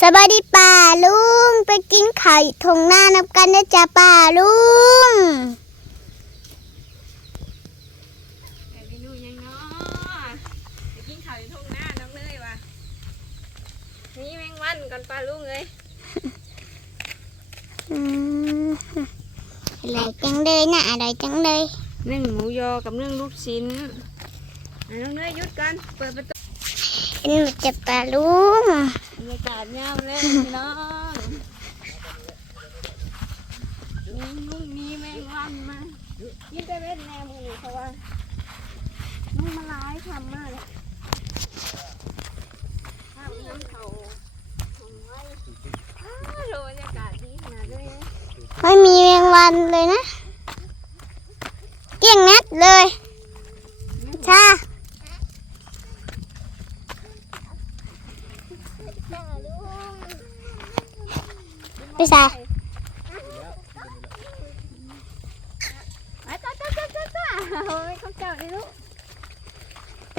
สบายดีป่าลุง ไปกินไข่ทงหน้านับกันนะจ๊ะป่าลุงไอ้เมนูยังเนาะไปกินข้าวอยู่ทุ่งนาน้องเลยว่ะนี่แมงวันก่อนปลาลุงเลยอืมอะไรจังเลยนะอะไรจังเลยนึ่งหมูยอกับนึ่งลูกชิ้นอะน้องเนยหยุดกันเปิดประตู นี่มันจะป่าลุงบรรยากาศยามเลยพี่น้องลุงลุงมีแมงวันมากินแต่เว้นแนมือนี่เพราะว่าลุงมาหลายคำมากเลยข้ามน้ำเขาทำไว้อ้าวโหบรรยากาศดีขนาดเลยนะไม่มีแมงวันเลยนะเกลี้ยงนัดเลยชาไปใส่ ไปจ้าจ้าจ้าจ้าจ้า โอ้ยข้าวเจ้าดิลูก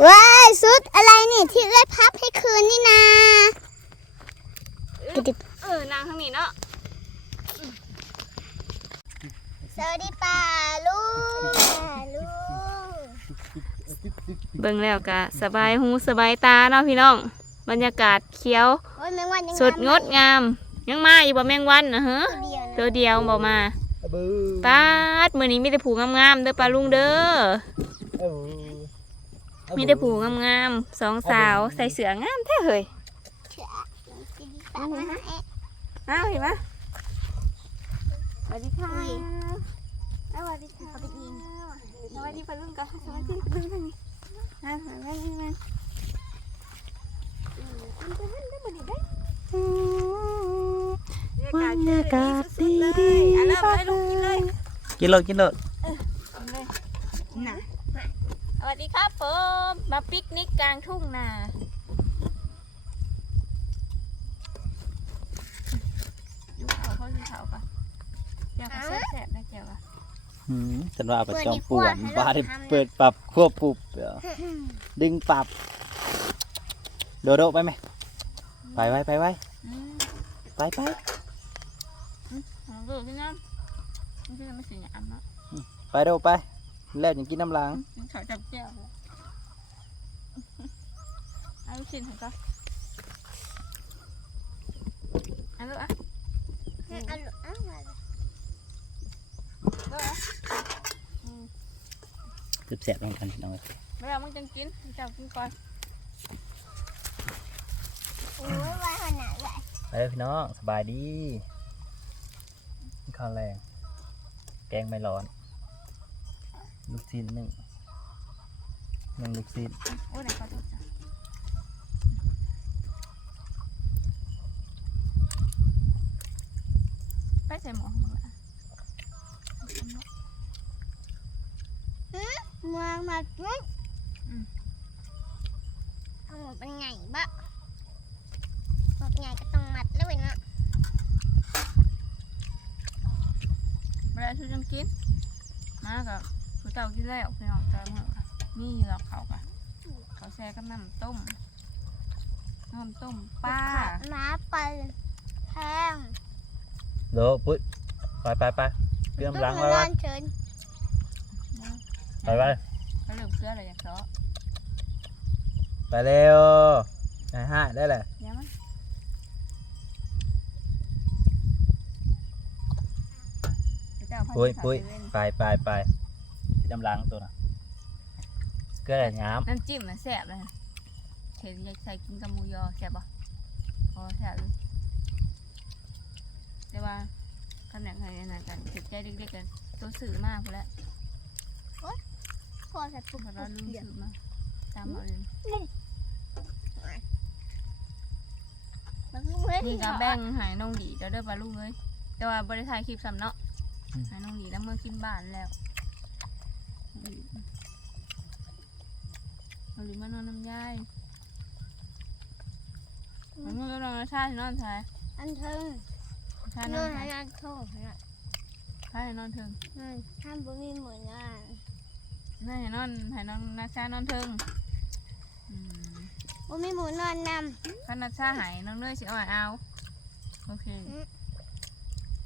ว้ายสุดอะไรนี่ที่เอ้ยพับให้คืนนี่นากิดิบเออนางข้างนี้เนาะสวัสดีป่าลุงป่าลุงเบิ่งแล้วก็สบายหูสบายตาเนาะพี่น้อง บรรยากาศเขียว โอ้ยแมงวันยังสดงดงาม ยังมาอยู่บ่แมงวันนะฮะตัวเดียวนะตัวเดียว บ่มาปาดมื้อนี้มีแต่ผูงามๆเด้อปลาลุงเด้อมีแต่ผูงามๆสองสาวใส่เสื้องามแท้เฮ้ยป่ามาให้อ้าวเห็นปะสวัสดีค่ะสวัสดีค่ะสวัสดีปลาลุงก่อนสวัสดีปลาลุงทางนี้อ่ามามามา บรรยากาศดีดีอะเริ่มเลยลูกกินเลยกินเลยกินเลยกินเลยน่ะสวัสดีครับผมมาปิกนิกกลางทุ่งนาดูเขาเขาดูเขาปะเจ้าก็แสบๆนะเจ้าอะหืมฉันว่าประจอมป่วนบ้าได้เปิดปรับควบปุบเดี๋ยวดึงปรับ โดโดไปไหมไปไว้ไปไว้อืมไปไป เอาดูที่นั่นนี่คือไม่สิ่งอันเนาะไปโดไป แล้วยังกินน้ำล้างกินข้าวจับแก้วเอาลูกชิ้นให้ก็เอาลูกอะเอาลูกเอามาลูกอะแสบๆลงกันพี่น้องเอ้ยเวลามึงจังกินเจ้ากินก่อนโอ้ยว่าขนาดไหนไปเลยพี่น้องสบายดี ข้าวแรง แกงไม่ร้อน ลูกชิ้นหนึ่งหนึ่งลูกชิ้นโอ้ยไหนขอโทษจ้ะไปใส่หมอของมึงละมามาจุ๊บเอาหมดเป็นไงบ้าหมดไงก็ต้องมัดแล้วเว้ยเนาะ เวลาชูจังกินมากับผู้เจ้ากินแล้วพี่น้องเจ้าเมื่อค่ะมีอยู่หรอกเขาค่ะเขาแช่กับน้ำต้มน้ำต้มปลาม้าไปแทงโดปุ๊ยไปไปไปเตรียมล้างไว้ไว้ไว้เชิญไปไปเขาลืมเกลืออะไรอย่างเซาะไปเร็วไอ้ห้าได้แหละเดี๋ยวมั้ย เจ้าพันปุ้ยธุ์ปุ้ยขาวเซเว่นไปไปไปจำลังตัวน่ะก็ได้น้น้ำจิ้มมันแซ่บเลยเห็นยายใส่กินกับหมูยอแซ่บปะพอแซ่บเลยแต่ว่าคำแหน่งไงนะกันจิตใจเด็กๆกันตัวสื่อมากพอแล้วพอจะปุ๊บเพราะว่าลุงสื่อมาตามเอาเลยมันลูกเล่นนี่ก็แบ่งใหายน้องดีก็เด้อปลาลุงเลยแต่ว่าบริถ่ายคลิปซ้ำเนาะ ใหายน้องดีแล้วเมื่อขึ้นบ้านแล้วเอาลิมานอนน้ำยายมันก็นอนชาตินอนชายอันเทิงชาตินนออนนชายให้อันโทษให้ชายนอนถึงนั่นห้ามบ่มีเหมือนงานนี่นอนให้นอนนาชานอนถึงอืมบ่มีหมูนอนนคันนัชชาหายน้องเนยสิเอาให้เอา โอเคอืม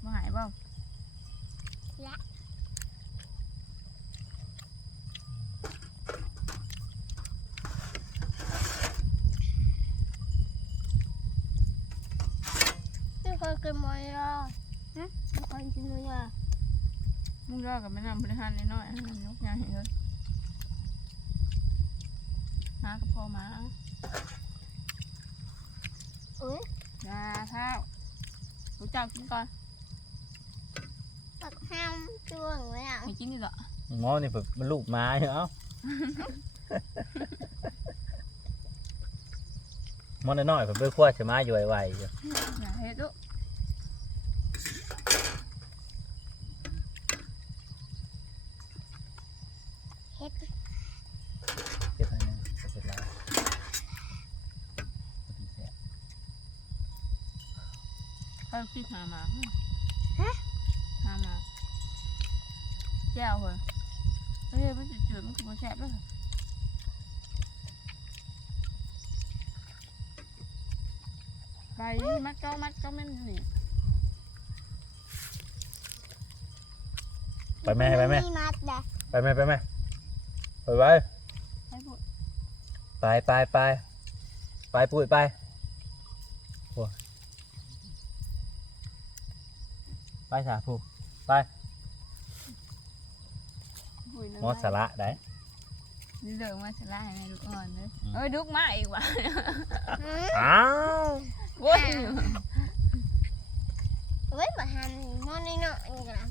บ่หายบ่ำ ไม่เคยกินหมูยอฮะไม่เคยกินหมูยอมึงรอกับแม่น้ำบริหารน้อยๆให้มันยกยาให้เลยหากับพ่อมาเอ้ยยาเท้ารู้จักกินก่อน ปักห้ามจ้วงไว้อะให้กินดีกว่างอนี่แบบมันลูกไม้เหรอมอนน้อยๆผมไปคั่วใช่ไหมอยู่ไวๆอยู่อย่าเฮ็ดดุเฮ็ดเก็บให้หนึงเก็บแล้วเขาคิดหามา หามาแก้วเหรอเฮ้ยมันจะจืดมันคือมันแซ่บด้วยไปมัดเก้ามัดเก้าแม่นนี่ไปแม่ไปแม่มีมัดนะไปแม่ไปแม่ไปไว้ให้พูดไปไปไปไปปุ้ยไปโอ้ยไปสาผู้ไปพูด เลยมอสาระได้นี่เดินมาสลายให้ลูกอ่อนเลยอืมเอ้ยดุกมาอีกว่ะอืมอ้าวโว้ยเว้ยบ่หันมอนนี่เนาะนี่กัน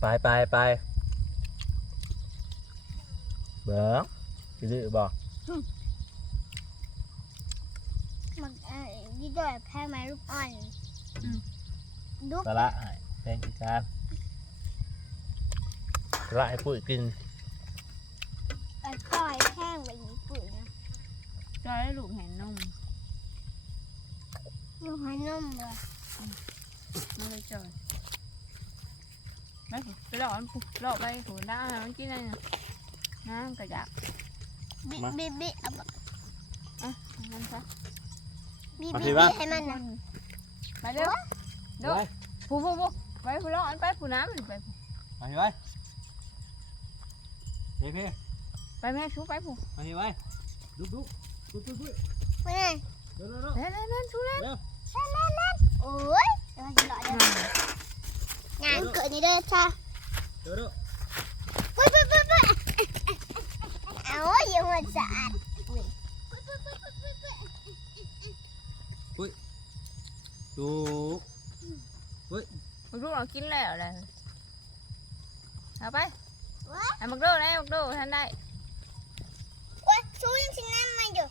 ไปไปไปเบิ้งสิลือบอกมันเอ่อยี่ดอยแพ้ไม้ลูกอ่อน ดุกสาระให้เป็นอีการสาระให้ปุ้ยกินไอ้ก้อยแห้งแบบนี้ปุ๋ยนะจอยให้ลูกเห็นนมลูกให้นมเลยไม่ได้จอยไปผูไปหลอกมันผูหลอกไปผูได้มันกินอะไรนะน้ำกระยักบิบิบิเอาแบบอะนั่นซะบิมาบิสิบิวะให้มันนะไปเร็ว เร็วผูผูผูไปผูหลอกมันไปผูน้ำมันไปผูมาที่ไว้เฮ้ยพี่ไปแม่ชูไปผูมาที่ไว้ลุกลุกลุกลุกลุกไปไหนเร็วเร็วเร็วเล่นเล่นเล่นชูเล่นเร็วเล่นเล่นเล่นโอ้ยเดี๋ยวมันจะหล่อเดี๋ยวงานเกิดนี่เด้อจ้าเร็วเร็วปุ้ยปุ้ยปุ้ยปุ้ยเอาอย่าหัวสะอาดปุ้ยลุกมึง ลูกเรากินแล้วเลยเอาไปไอ้มึงดูนะมึงดูท่านได้โอ้ยชูยังชินน้ำมาอยู่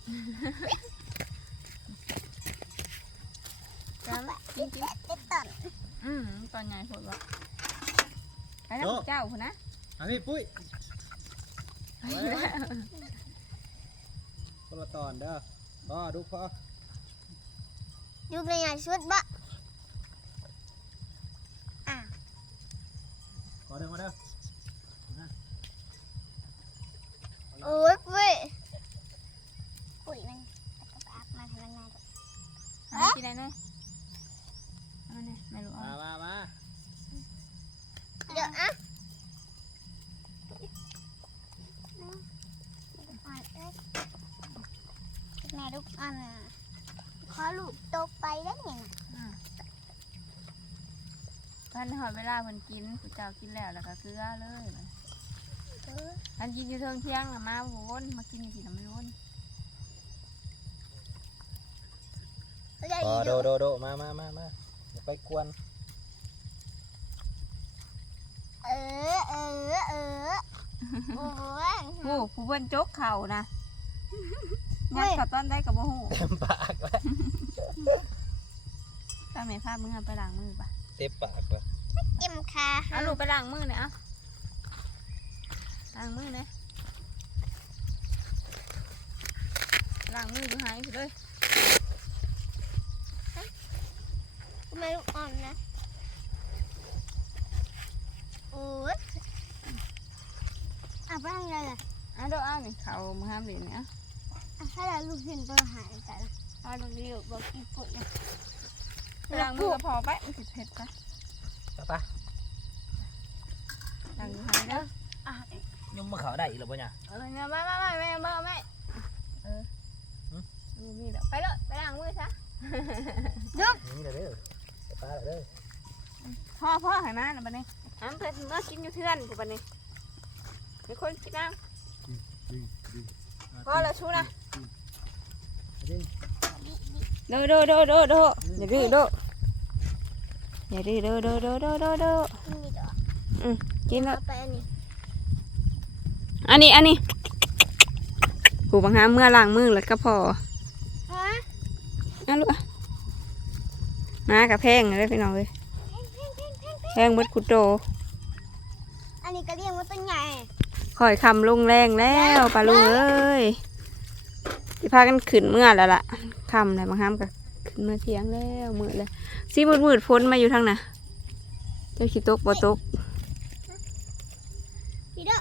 จ้ากินกินเด็ดตันอืมตอนใหญ่ผดวะไปแล้วเจ้าผูนะมาพี่ปุ้ยไปแล้วคนละตอนเด้อพ่อดูพ่ออยู่ในงานชุดบ อเดินมาเด้อโอ้ยปุ้ยปุ้ยมันกระปากมาทำงานเอากินอะไรเนี่ยเอาเนี่ยไม่รู้มาเอามามาเดี๋ยวอะแม่ลูกอ่อนขอลูกโตไปได้ยังไง ท่านหอดเวลาเพิ่นกินผู้เจ้ากินแล้วแล้วก็เกลือเลยบัดเออท่านกินอยู่เทิงเที่ยงน่ะมาโวนมากินอยู่ที่น้ำมันวนเขาจะพออีโดดูโดโดมามามามาอย่าไปกวนเออเออเออโอ้ยผู้ผู้เพิ่นจกเข่านะยัดกับต้นได้กับบ่ฮู้เต็มปากแล้วถ้าแม่พามึงเอาไปล้างมือปะเต็มปากแล้ว จิ้มคาเอาลูกไปล้างมือเนี่ยเอาล้างมือเนี่ยล้างมืออยู่หายไปเลยทำไมลูกอ่อนนะ โอ้ยอาบน้ำเลยล่ะเออะเด้ออะนี่เขามาห้ามเหรียญเนี่ยถ้าเราลูกเห็นตัวหายแต่ละเอาลงเรียวบอกกินปุ๋ยนะล้างมือก็พอไปมันสิเผ็ดปะไปล้างมือให้เด้ออะยุ่มมาเขาได้อีกหรือเปล่าเนี่ยเออเนี่ยไม่ไม่ไม่ไม่ไม่ไม่เออมือมีเด้อไปเลยไปล้างมือซะนี่เลยเด้อไปเลยเด้อพ่อพ่อให้มาแล้วบัดนี้อันเพิ่นมากินอยู่เทือนผู้บัดนี้มีคนกินน้ำพ่อแล้วชูนะโดโดโดโดโดอย่าดื้อโด อย่าดื้อโดโดโดโดโดโดมีดอกกินแล้วเอาไปอันนี้อันนี้อันนี้ผูบังคับเมื่อล้างมือแล้วก็พอฮะเอาลูกอะมากับแพงเลยพี่น้องเลยแพงเบิดคุดโตอันนี้ก็เรียกว่าต้นใหญ่คอยคำลงแรงแล้วปลาลุงเอ้ยที่พากันขึ้นเมื่อแล้วล่ะคำแล้วบางครั้งก็ ขึ้นเมื่อเที่ยงแล้วมืดเลยซีมืดมืดๆพ้นมาอยู่ทางน่ะเจ้าขี้ตกบ่ตกพี่เด้อ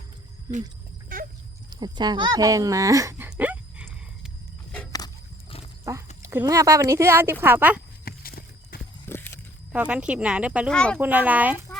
พระเจ้าก็แพงมาไปะขึ้นเมื่อป้าวันนี้ถือเอาติบข่าวปะพอกันคลิปหนาเด้อปลาลุงขอบคุณหลายๆถ้า